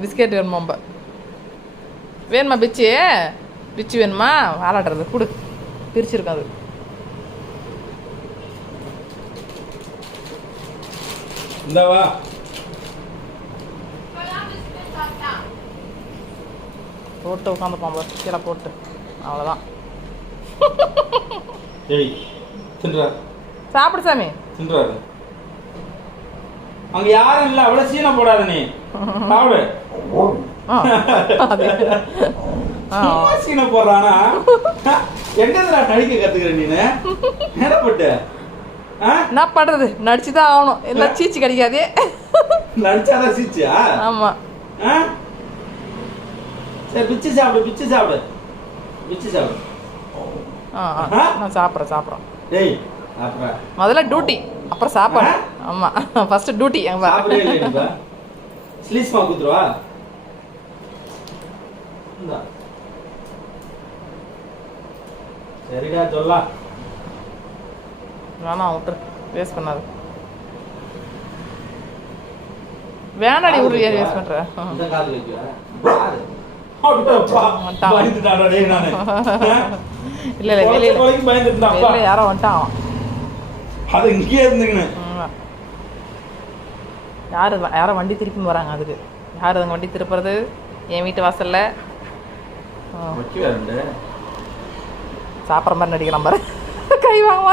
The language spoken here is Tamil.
பிஸ்கெட் வேணுமா? வேணுமா பிச்சு? பிச்சு வேணுமா? வாலாடுறது கொடு, பிரிச்சிருக்கோம் அது. இந்தவா போட்டு உட்காந்து பாம்பு கீழே போட்டு அவ்வளோதான். ஏய் தின்றா சாப்பிடு சாமி. தின்றாரு. அங்க யாரும் இல்ல, அவ்வளவு சீனை போடாத நீ. சாப்பிடு. சும்மா சீனை போடுறானா? எங்கதுடா நடிக்க கத்துக்கிற நீனு? நேரப்பட்டு என்ன பண்றது, நடிச்சுதான் ஆகணும், இல்ல சீச்சு கிடைக்காதே. நடிச்சாதான் சீச்சியா? ஆமா. சரி பிச்சு சாப்பிடு, பிச்சு சாப்பிடு, பிச்சு சாப்பிடு. நான் சாப்பிட்றேன். டேய் அப்புறம் முதல்ல டியூட்டி, அப்புறம் சாப்பாடு. ஆமா, ஃபர்ஸ்ட் டியூட்டி. எங்க சாப்பிடவே இல்லைப்பா. ஸ்லீஸ்மா குத்துருவா. இந்தா சரிடா சொல்லலாம். வேணாம் விட்டுரு, வேஸ்ட் பண்ணாது. வேணாடி விட்ரு, ஏன் வேஸ்ட் பண்ற? இந்த காது வைக்கியா? இல்ல வெளியில யாரோ வந்துட்டான். அது இங்கேயே இருந்துங்கண்ணே. யாரோ வண்டி திருப்பி வராங்க. அதுக்கு யார் அதுங்க வண்டி திருப்புறது? என் வீட்டு வாசல்ல சாப்பிட்ற மாதிரி நடிக்கிறான் பாரு. கை வாங்க